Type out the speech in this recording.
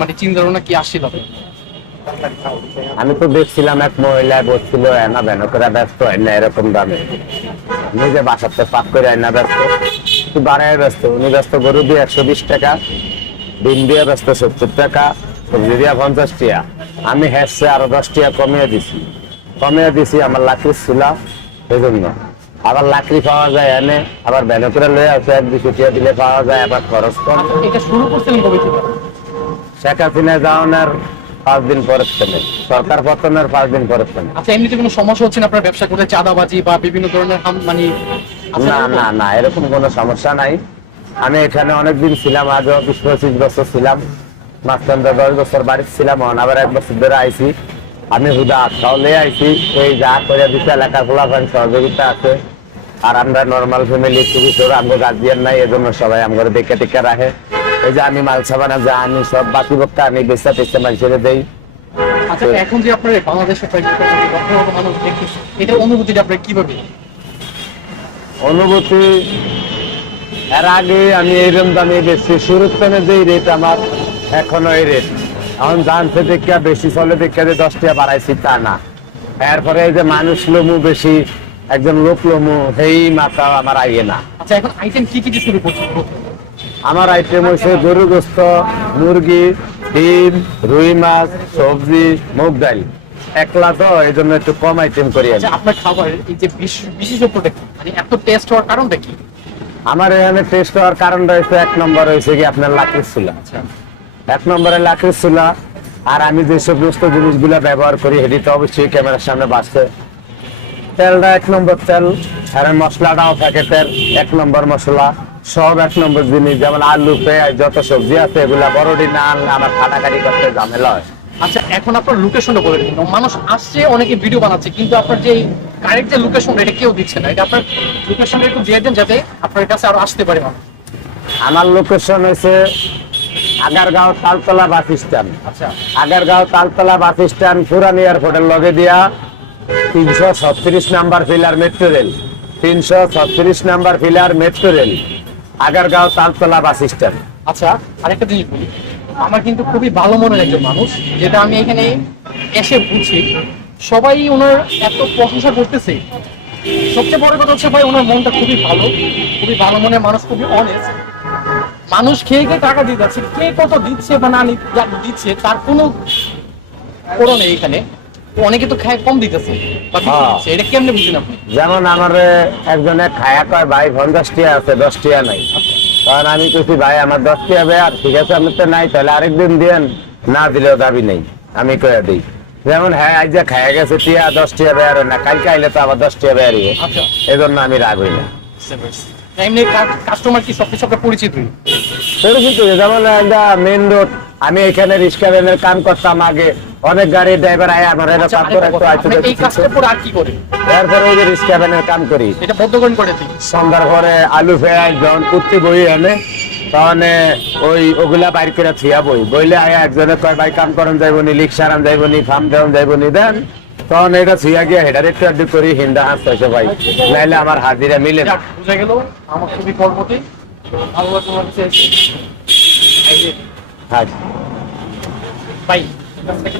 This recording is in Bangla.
মানে চিন্তা ভাবনা কি আসছিল আমি তো দেখছিলাম এক মহিলা বসছিল এনা বেন করে ব্যস্ত হয় না এরকম দামে। নিজে বাসাতে পাক করে আয়না ব্যস্ত। বাড়ায় ব্যস্ত। উনি ব্যস্ত গরু দিয়ে একশো বিশ টাকা ডিম দিয়ে ব্যস্ত সত্তর টাকা সবজি দিয়ে পঞ্চাশ টাকা। আমি হেসছে আরও দশ টাকা কমিয়ে দিছি। কমিয়ে দিছি আমার লাকড়ি ছিল এই জন্য আবার লাকড়ি পাওয়া যায় এনে আবার ব্যানে করে লয়ে আসে এক দুশো দিলে পাওয়া যায় আবার খরচ কম। এটা শুরু করছিলেন কবে শেখ হাসিনা যাওয়ার পাঁচ দিন পরের থেকে সরকার পতনের পাঁচ দিন পরের থেকে আচ্ছা এমনিতে কোনো সমস্যা হচ্ছে না আপনার ব্যবসা করতে চাঁদাবাজি বা বিভিন্ন ধরনের মানে না না না এরকম কোনো সমস্যা নাই। আমি এখানে অনেকদিন ছিলাম আজও বিশ পঁচিশ বছর ছিলাম মাঝখান দশ বছর বাড়িতে ছিলাম আবার এক বছর ধরে আইছি। আমি হুদা আটকাওলে আইছি এই যা করে দিচ্ছে এলাকার ফলাফল সহযোগিতা আছে। আর আমরা নর্মাল ফ্যামিলি খুবই আমগো গার্জিয়ান নাই এজন্য সবাই আমগো দেখে টেকে রাখে। এই যে আমি মাল সাবানা যা আমি সব বাকি বক্তা আমি বেচা টেচা মানুষের দেই। আচ্ছা এখন যে আপনার বাংলাদেশে মানুষ দেখতেছে এটা অনুভূতিটা আপনার কীভাবে? অনুভূতি এর আগে আমি এইরকম দামে বেশি শুরুর টাইমে যেই রেট আমার এখনও এই রেট এখন জানছে দেখা বেশি চলে দেখা যে দশ টাকা বাড়াইছি তা না। এরপরে এই যে মানুষ লমু বেশি একজন লোক লমু সেই মাথা আমার আইয়ে না। আচ্ছা এখন আইটেম কি কি শুরু করছেন? আমার আইটেম হয়েছে গরু গোস্ত মুরগি ডিম রুই মাছ সবজি মুগ ডাল। একলা তো এই জন্য একটু কম আইটেম করি আমি। আচ্ছা আপনার খাবারের এই যে বিশ- বিশেষত্বটা কি মানে এত টেস্ট হওয়ার কারণটা কি? আমার এখানে টেস্ট হওয়ার কারণ রয়েছে এক নম্বর হয়েছে কি আপনার লাকড়ির চুলা। আচ্ছা। এক নম্বরে লাকড়ির চুলা আর আমি যে সমস্ত জিনিসগুলো ব্যবহার করি সেটি তো অবশ্যই ক্যামেরার সামনে বাঁচছে তেলটা এক নম্বর তেল আর মশলাটাও প্যাকেটের এক নম্বর মশলা। সব এক নম্বর জিনিস যেমন আলু পেঁয়াজ যত সবজি আছে এগুলা বড়ডি না আনলে আমার কাটাকাটি করতে ঝামেলা হয়। আচ্ছা এখন আপনার লোকেশনটা বলে দিন। মানুষ আসছে অনেকে ভিডিও বানাচ্ছে কিন্তু আপনার যে কারেক্ট যে লোকেশনটা এটা কেউ দিচ্ছে না। এটা আপনার লোকেশনটা একটু দিয়ে দেন যাতে আপনার কাছে আরও আসতে পারে মানুষ। আমার লোকেশন হয়েছে আগারগাঁও তালতলা বাস স্ট্যান্ড আচ্ছা। আগারগাঁও তালতলা বাস স্ট্যান্ড পুরান এয়ারপোর্টের লগে দিয়া তিনশো ছত্রিশ নাম্বার ফিলার মেট্রো রেল তিনশো ছত্রিশ number pillar metro rail Agargaon Taltala bus stand. আচ্ছা আরেকটা জিনিস বলি। আমার কিন্তু খুবই ভালো মনের একজন মানুষ, যেটা আমি এখানে এসে বুঝি। সবাই ওনার এত প্রশংসা করতেছে। সবচেয়ে বড় কথা হচ্ছে ভাই, ওনার মনটা খুবই ভালো খুবই ভালো মনের মানুষ, খুবই অনেস্ট মানুষ খেয়ে খেয়ে টাকা দিয়ে যাচ্ছে, কে কত দিচ্ছে বা না দিচ্ছে, তার কোনো কোনো নেই এখানে। তো অনেকে তো খায় কম দিতেছে। বা বেশি হ্যাঁ। দিচ্ছে এটা কেমনে বুঝেন আপনি? যেমন আমার একজনে খায়া কয় ভাই পঞ্চাশ টিয়া আছে দশ টিয়া নাই। তখন আমি কইছি ভাই আমার দশ টিয়া বেয়ার ঠিক আছে আমি তো নাই তাহলে আরেকদিন দিয়েন না দিলেও দাবি নেই। আমি কয়ে দিই। যেমন হ্যাঁ আজ যা খায়া গেছে টিয়া দশ টিয়া বেয়ার না কালকে আইলে তো আবার দশ টিয়া বেয়ারই আচ্ছা। এজন্য আমি রাগ হই না। এমনি কাস্টমার কি সবকিছু আপনার পরিচিতই পরিচিত যেমন একটা মেন রোড আমি এখানে রিক্সা ভ্যানের কাম করতাম আগে। অনেক গাড়ির ড্রাইভার আয় আমার এটা আচ্ছা, কাম করে কথা, আইতে এই কাজটা পরে আর কি করে এরপরে ওই যে রিক্সা ভ্যানের কাম করি। এটা বদ্ধকরণ করে দিই সন্ধ্যার পরে আলু পেঁয়াজ যখন কুর্তি বই আনে। তখন ওই ওগুলা বাইর করে থিয়া বই। বইলে আয়া একজনে কয় ভাই কাম করেন যাইবনি লিক্সারান যাইবনি ফার্ম দেওয়ান যাইবনি দেন। তখন এটা থিয়া গিয়া হেডার একটু আড্ডু করি হিন্দা হাস হয়েছে ভাই নাইলে আমার হাজিরা মিলে না। বুঝা গেল। আমার খুবই কর্মতি। ভালো আমার কাছে এসে। এই যে, হ্যাঁ ভাই